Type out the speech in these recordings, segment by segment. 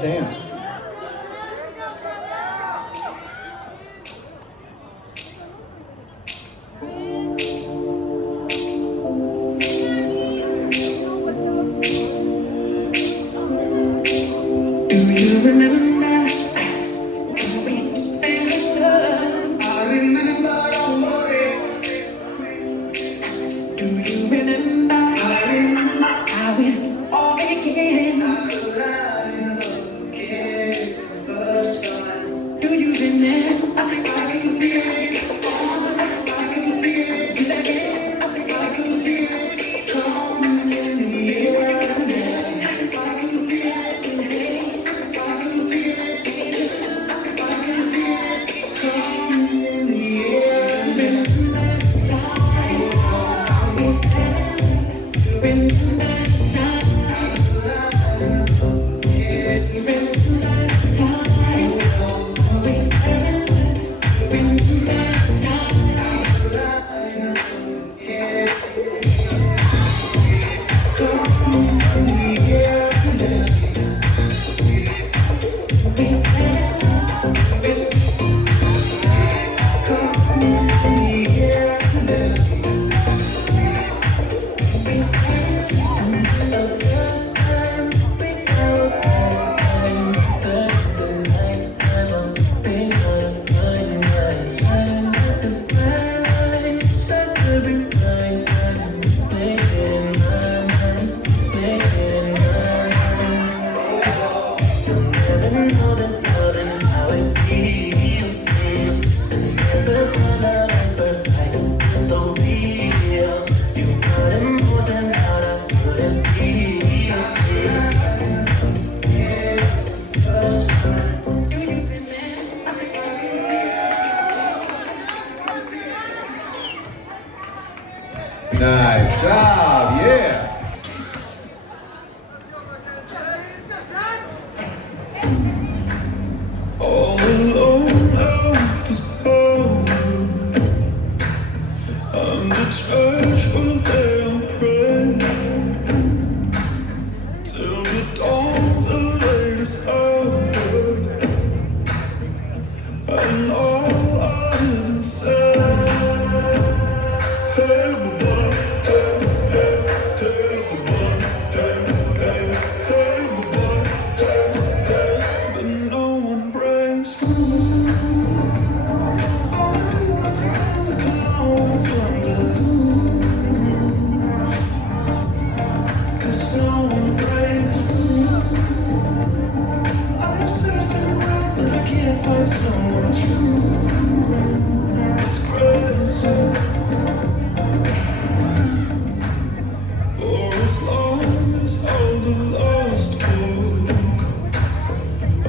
Dance. Do you remember when we fell in love? I remember your morning. Do you remember? I remember how it all began. I could lie in love again. It's the first time. Do you remember? I can feel it. I can feel it again. I can feel it coming in the air. I can feel it. I can feel it. I can feel it coming in the air. Remember the time we had. Remember the time. Remember the time we had. Remember the time. Nice job, yeah. All alone out this home. I'm the church where they'll pray till the dawn, the latest hour. And all I can say, hey, everybody, hey, hey, hey, everybody, hey, hey, hey, everybody, hey, hey. But no one breaks through. All I do is take alone from cause no one breaks through. I've searched around, but I can't find someone true. It's crazy. For as long as all the lost walk,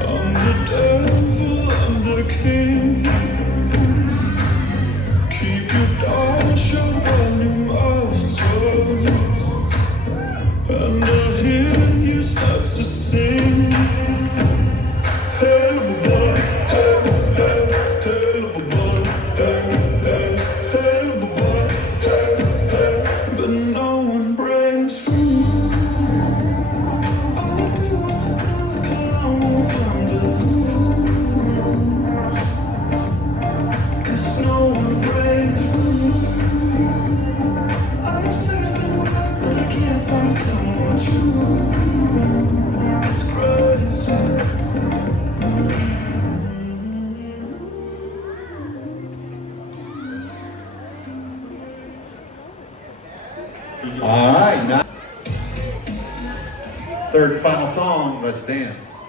I'm the devil, I'm the king. Keep your down, show volume of tones, and I hear you start to sing. Hey, everybody, hey, hey, hey, everybody, hey, hey, hey, everybody, hey, hey. But no one breaks through. All I do is to feel like alone from cause no one breaks through. I've searched around, but I can't find someone true. It's crazy. All right, now. Third and final song, let's dance.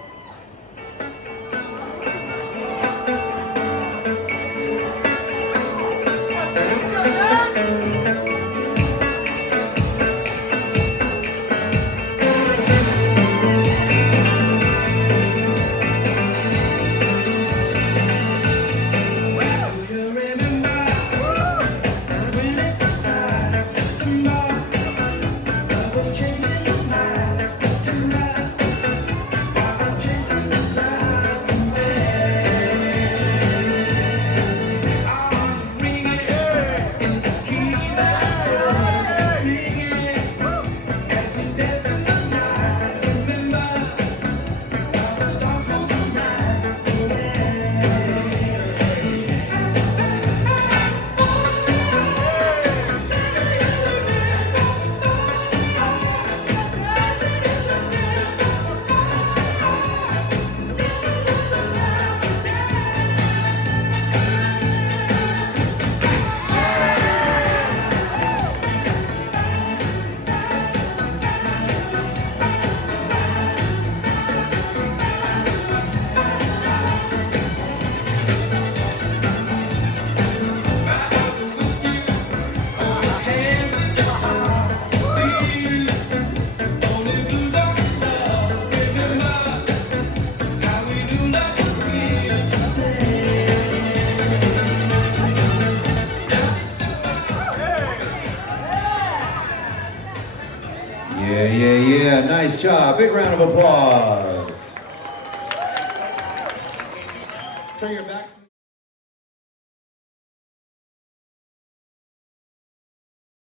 Do you remember when it was September? I was changing your mind, September. Yeah, yeah, yeah. Nice job. Big round of applause. Turn your backs.